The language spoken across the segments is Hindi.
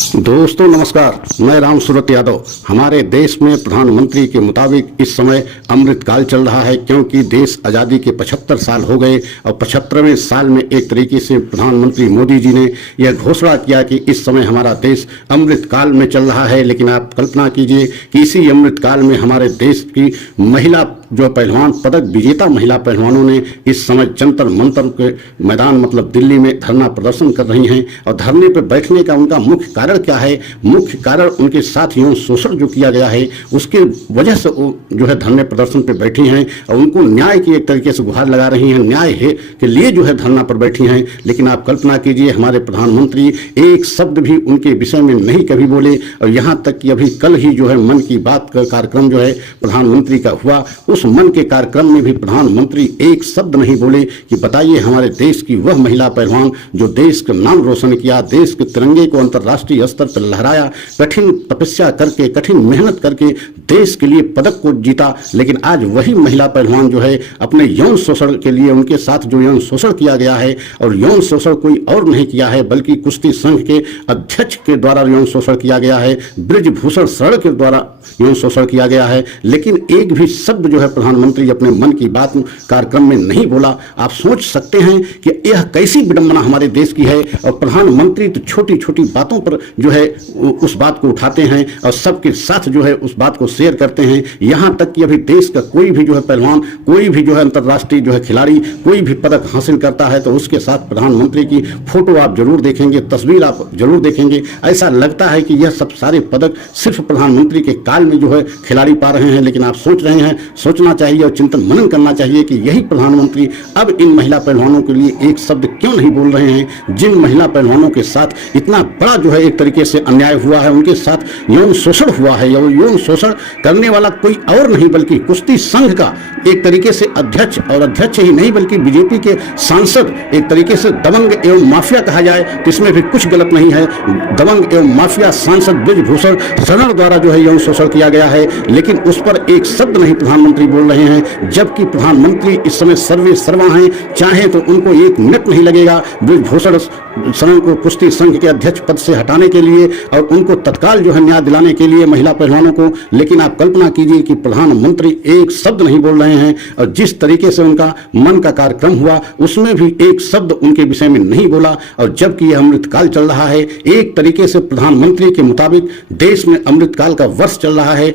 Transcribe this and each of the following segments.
दोस्तों नमस्कार, मैं राम सूरत यादव। हमारे देश में प्रधानमंत्री के मुताबिक इस समय अमृतकाल चल रहा है, क्योंकि देश आज़ादी के 75 साल हो गए और 75वें साल में एक तरीके से प्रधानमंत्री मोदी जी ने यह घोषणा किया कि इस समय हमारा देश अमृतकाल में चल रहा है। लेकिन आप कल्पना कीजिए कि इसी अमृतकाल में हमारे देश की महिला जो पहलवान, पदक विजेता महिला पहलवानों ने इस समय जंतर मंतर के मैदान मतलब दिल्ली में धरना प्रदर्शन कर रही हैं। और धरने पर बैठने का उनका मुख्य कारण क्या है? मुख्य कारण उनके साथ यौन शोषण जो किया गया है उसके वजह से वो जो है धरने प्रदर्शन पर बैठी हैं और उनको न्याय की एक तरीके से गुहार लगा रही हैं, न्याय है के लिए जो है धरना पर बैठी हैं। लेकिन आप कल्पना कीजिए, हमारे प्रधानमंत्री एक शब्द भी उनके विषय में नहीं कभी बोले। और यहाँ तक कि अभी कल ही जो है मन की बात का कार्यक्रम जो है प्रधानमंत्री का हुआ, उस मन के कार्यक्रम में भी प्रधानमंत्री एक शब्द नहीं बोले कि बताइए हमारे देश की वह महिला पहलवान जो देश का नाम रोशन किया, देश के तिरंगे को अंतर्राष्ट्रीय स्तर पर लहराया, कठिन तपस्या करके, कठिन मेहनत करके देश के लिए पदक को जीता। लेकिन आज वही महिला पहलवान जो है अपने यौन शोषण के लिए, उनके साथ जो यौन शोषण किया गया है, और यौन शोषण कोई और नहीं किया है बल्कि कुश्ती संघ के अध्यक्ष के द्वारा यौन शोषण किया गया है, ब्रिजभूषण शरण के द्वारा यौन शोषण किया गया है। लेकिन एक भी शब्द जो है प्रधानमंत्री अपने मन की बात कार्यक्रम में नहीं बोला। आप सोच सकते हैं कि यह कैसी विडंबना हमारे देश की है। और प्रधानमंत्री तो छोटी छोटी बातों पर जो है उस बात को उठाते हैं और सबके साथ जो है उस बात को शेयर करते हैं। यहाँ तक कि अभी देश का कोई भी जो है पहलवान, कोई भी जो है अंतर्राष्ट्रीय जो है खिलाड़ी कोई भी पदक हासिल करता है तो उसके साथ प्रधानमंत्री की फोटो आप जरूर देखेंगे, तस्वीर आप जरूर देखेंगे। ऐसा लगता है कि यह सब सारे पदक सिर्फ प्रधानमंत्री के काल में जो है खिलाड़ी पा रहे हैं। लेकिन आप सोच रहे हैं, सोचना चाहिए और चिंतन मनन करना चाहिए कि यही प्रधानमंत्री अब इन महिला पहलवानों के लिए एक शब्द क्यों नहीं बोल रहे हैं। जिन महिला पहलवानों के साथ इतना बड़ा जो है एक तरीके से अन्याय हुआ है, उनके साथ यौन शोषण हुआ है, और यौन शोषण करने वाला कोई और नहीं बल्कि कुश्ती संघ का एक तरीके से अध्यक्ष, और अध्यक्ष ही नहीं बल्कि बीजेपी के सांसद, एक तरीके से दबंग एवं माफिया कहा जाए तो इसमें भी कुछ गलत नहीं है। दबंग एवं माफिया सांसद ब्रिजभूषण शरण द्वारा जो है यौन शोषण किया गया है, लेकिन उस पर एक शब्द नहीं प्रधानमंत्री बोल रहे हैं। जबकि प्रधानमंत्री इस समय सर्वे सर्वा हैं, चाहे तो उनको एक मिनट नहीं लगेगा ब्रिजभूषण शरण को कुश्ती संघ के अध्यक्ष पद से हटाने के लिए और उनको तत्काल जो है न्याय दिलाने के लिए महिला पहलवानों को। लेकिन आप कल्पना कीजिए कि प्रधानमंत्री एक शब्द नहीं बोल रहे हैं और जिस तरीके से उनका मन का कार्यक्रम हुआ उसमें भी एक शब्द उनके विषय में नहीं बोला। और जबकि यह अमृतकाल चल रहा है, एक तरीके से प्रधानमंत्री के मुताबिक देश में अमृतकाल का वर्ष चल रहा है,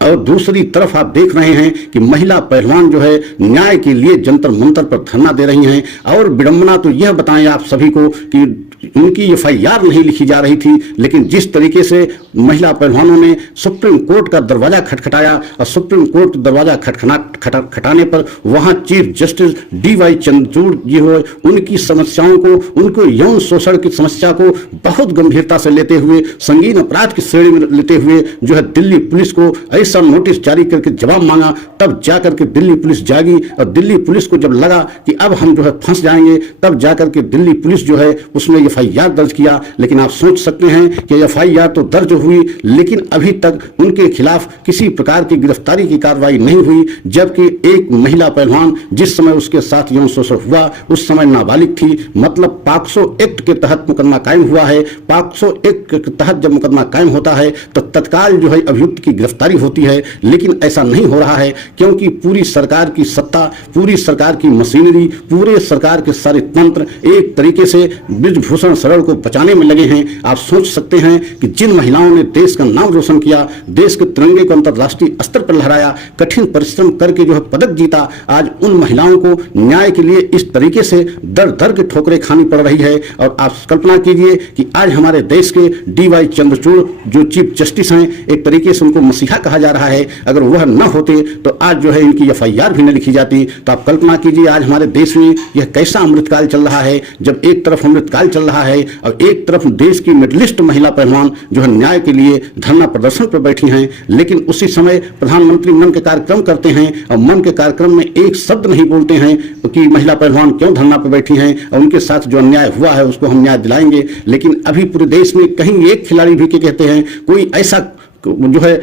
और दूसरी तरफ आप देख रहे हैं कि महिला पहलवान जो है न्याय के लिए जंतर मंतर पर धरना दे रही हैं। और विडंबना तो यह बताएं आप सभी को कि उनकी एफआईआर नहीं लिखी जा रही थी, लेकिन जिस तरीके से महिला पहलवानों ने सुप्रीम कोर्ट का दरवाजा खटखटाया और सुप्रीम कोर्ट दरवाजा खटाने पर वहां चीफ जस्टिस DY चंद्रचूड़ जी हुए, उनकी समस्याओं को, उनको यौन शोषण की समस्या को बहुत गंभीरता से लेते हुए, संगीन अपराध की श्रेणी में लेते हुए जो है दिल्ली पुलिस को ऐसा नोटिस जारी करके जवाब मांगा। तब जाकर के दिल्ली पुलिस जागी और दिल्ली पुलिस को जब लगा कि अब हम जो है फंस जाएंगे, तब जाकर के दिल्ली पुलिस जो है उसने एफआईआर दर्ज किया। लेकिन आप सोच सकते हैं कि एफआईआर तो दर्ज हुई, लेकिन अभी तक उनके खिलाफ किसी प्रकार की गिरफ्तारी की कार्रवाई नहीं हुई। जबकि एक महिला पहलवान जिस समय उसके साथ यौन शोषण हुआ उस समय नाबालिग थी, मतलब पॉक्सो एक्ट के तहत मुकदमा कायम हुआ है। पॉक्सो एक्ट के तहत जब मुकदमा कायम होता है तो तत्काल जो है अभियुक्त की गिरफ्तारी होती है। लेकिन ऐसा नहीं हो रहा है, क्योंकि पूरी सरकार की सत्ता, पूरी सरकार की मशीनरी, पूरे सरकार के सारे तंत्र एक तरीके से ब्रिजभूषण शरण को बचाने में लगे हैं। आप सोच सकते हैं कि जिन महिलाओं ने देश का नाम रोशन किया, देश के तिरंगे को अंतर्राष्ट्रीय स्तर पर लहराया, कठिन परिश्रम करके जो है पदक जीता, आज उन महिलाओं को न्याय के लिए इस तरीके से दर दर की ठोकरें खानी पड़ रही है। और आप कल्पना कीजिए कि आज हमारे देश के DY चंद्रचूड़ जो चीफ जस्टिस हैं, एक तरीके से उनको मसीहा कहा जा रहा है, अगर वह न होते तो आज जो है इनकी एफआईआर भी न लिखी जाती। तो आप कल्पना कीजिए आज हमारे देश में यह कैसा अमृतकाल चल रहा है, जब एक तरफ अमृतकाल चल रहा है और एक तरफ देश की मेडलिस्ट महिला पहलवान जो है न्याय के लिए धरना प्रदर्शन पर बैठी हैं। लेकिन उसी समय प्रधानमंत्री मन के कार्यक्रम करते हैं और मन के कार्यक्रम में एक शब्द नहीं बोलते हैं कि महिला पहलवान क्यों धरना पर बैठी हैं और उनके साथ जो अन्याय हुआ है उसको हम न्याय दिलाएंगे। लेकिन अभी पूरे देश में कहीं एक खिलाड़ी भी के कहते हैं, कोई ऐसा जो है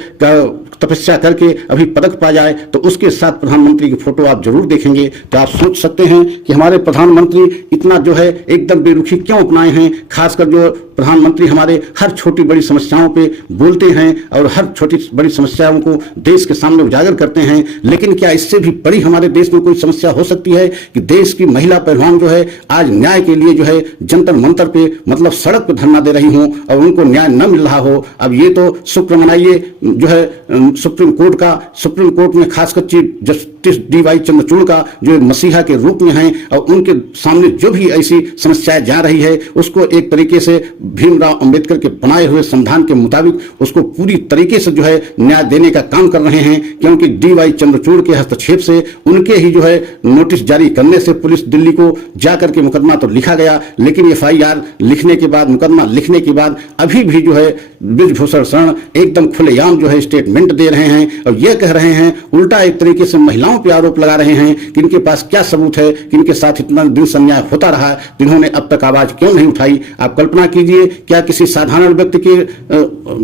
तपस्या करके अभी पदक पा जाए तो उसके साथ प्रधानमंत्री की फोटो आप जरूर देखेंगे तो आप सोच सकते हैं कि हमारे प्रधानमंत्री इतना जो है एकदम बेरुखी क्यों अपनाए हैं। खासकर जो प्रधानमंत्री हमारे हर छोटी बड़ी समस्याओं पे बोलते हैं और हर छोटी बड़ी समस्याओं को देश के सामने उजागर करते हैं, लेकिन क्या इससे भी बड़ी हमारे देश में कोई समस्या हो सकती है कि देश की महिला पहलवान जो है आज न्याय के लिए जो है जंतर मंतर पे मतलब सड़क पर धरना दे रही हूं और उनको न्याय न मिल रहा हो। अब ये तो शुक्र मनाइए जो है सुप्रीम कोर्ट में खासकर चीफ जस्टिस डी.वाई. चंद्रचूड़ का जो मसीहा के रूप में हैं और उनके सामने जो भी ऐसी समस्याएं जा रही है उसको एक तरीके से भीमराव अंबेडकर के बनाए हुए संविधान के मुताबिक उसको पूरी तरीके से जो है न्याय देने का काम कर रहे हैं, क्योंकि डी.वाई. चंद्रचूड़ के हस्तक्षेप से उनके ही जो है नोटिस जारी करने से पुलिस दिल्ली को जाकर के मुकदमा तो लिखा गया, लेकिन एफआईआर लिखने के बाद मुकदमा लिखने के बाद अभी भी जो है बृजभूषण शरण एकदम खुलेआम जो है स्टेटमेंट दे रहे हैं और यह कह रहे हैं, उल्टा एक तरीके से महिलाओं पर आरोप लगा रहे हैं कि इनके पास क्या सबूत है कि इनके साथ इतना दिन से अन्याय होता रहा, जिन्होंने अब तक आवाज क्यों नहीं उठाई। आप कल्पना कीजिए क्या किसी साधारण व्यक्ति के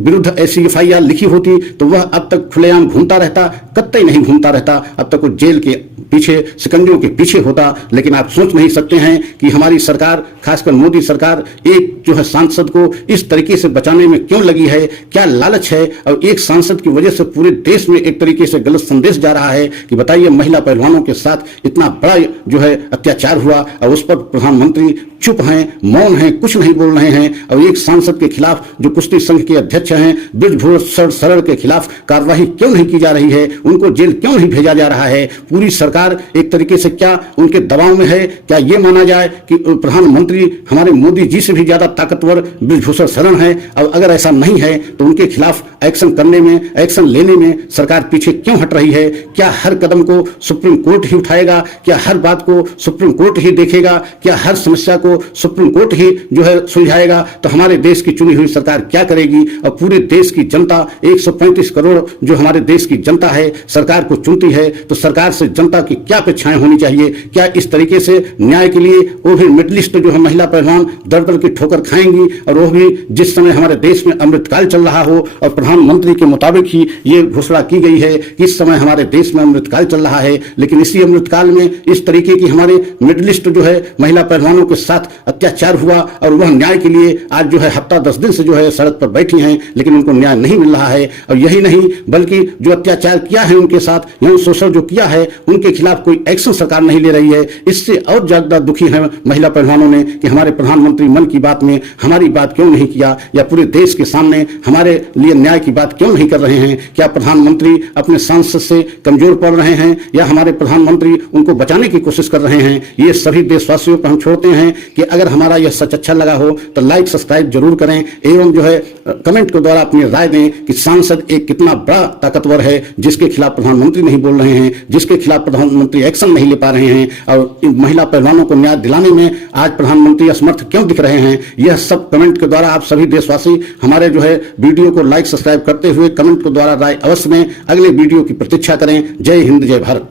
विरुद्ध ऐसी एफआईआर लिखी होती तो वह अब तक खुलेआम घूमता रहता, कतई नहीं घूमता रहता, अब तक वो जेल के पीछे शिकंजों के पीछे होता। लेकिन आप सोच नहीं सकते हैं कि हमारी सरकार खासकर मोदी सरकार एक जो है सांसद को इस तरीके से बचाने में क्यों लगी है, क्या लालच है और एक सांसद की वजह से पूरे देश में एक तरीके से गलत संदेश जा रहा है कि बताइए महिला पहलवानों के साथ इतना बड़ा जो है अत्याचार हुआ और उस पर प्रधानमंत्री चुप हैं, मौन हैं, कुछ नहीं बोल रहे हैं और एक सांसद के खिलाफ जो कुश्ती संघ के अध्यक्ष हैं बृजभूषण शरण के खिलाफ कार्रवाई क्यों नहीं की जा रही है, उनको जेल क्यों नहीं भेजा जा रहा है। पूरी सरकार एक तरीके से क्या उनके दबाव में है। क्या ये माना जाए कि प्रधानमंत्री हमारे मोदी जी से भी ज्यादा ताकतवर बृजभूषण शरण है, और अगर ऐसा नहीं है तो उनके खिलाफ एक्शन लेने में सरकार पीछे क्यों हट रही है। क्या हर कदम को सुप्रीम कोर्ट ही उठाएगा, क्या हर बात को सुप्रीम कोर्ट ही देखेगा, क्या हर समस्या को सुप्रीम कोर्ट ही जो है सुलझाएगा, तो हमारे देश की चुनी हुई सरकार क्या करेगी। और पूरे देश की जनता 135 करोड़ जो हमारे देश की जनता है सरकार को चुनती है, तो सरकार से जनता की क्या अपेक्षाएं होनी चाहिए। क्या इस तरीके से न्याय के लिए वो भी मिडलिस्ट जो है महिला पहलवान दर दर की ठोकर खाएंगी, और वो भी जिस समय हमारे देश में अमृतकाल चल रहा हो और प्रधानमंत्री के मुताबिक ही ये घोषणा की गई है कि इस समय हमारे देश में अमृतकाल चल रहा है, लेकिन इसी अमृतकाल में इस तरीके की हमारे मिडलिस्ट जो है महिला पहलवानों के साथ अत्याचार हुआ और वह न्याय के लिए आज जो है हफ्ता 10 दिन से जो है सड़क पर बैठी हैं, लेकिन उनको न्याय नहीं मिल रहा है। और यही नहीं बल्कि जो अत्याचार किया है उनके साथ यौन शोषण जो किया है उनके खिलाफ कोई एक्शन सरकार नहीं ले रही है। इससे और ज्यादा दुखी है महिला पहलवानों ने कि हमारे प्रधानमंत्री मन की बात में हमारी बात क्यों नहीं किया, या पूरे देश के सामने हमारे लिए न्याय की बात क्यों नहीं कर रहे हैं। क्या प्रधानमंत्री अपने सांसद से कमजोर पड़ रहे हैं या हमारे प्रधानमंत्री उनको बचाने की कोशिश कर रहे हैं। ये सभी देशवासियों पर हम छोड़ते हैं कि अगर हमारा यह सच अच्छा लगा हो तो लाइक सब्सक्राइब जरूर करें एवं जो है कमेंट के द्वारा अपनी राय दें कि सांसद एक कितना बड़ा ताकतवर है जिसके खिलाफ प्रधानमंत्री नहीं बोल रहे हैं, जिसके खिलाफ प्रधानमंत्री एक्शन नहीं ले पा रहे हैं, और महिला पहलवानों को न्याय दिलाने में आज प्रधानमंत्री असमर्थ क्यों दिख रहे हैं। यह सब कमेंट के द्वारा आप सभी देशवासी हमारे जो है वीडियो को लाइक सब्सक्राइब करते हुए कमेंट के द्वारा राय अवश्य दें। अगले वीडियो की प्रतीक्षा करें। जय हिंद, जय भारत।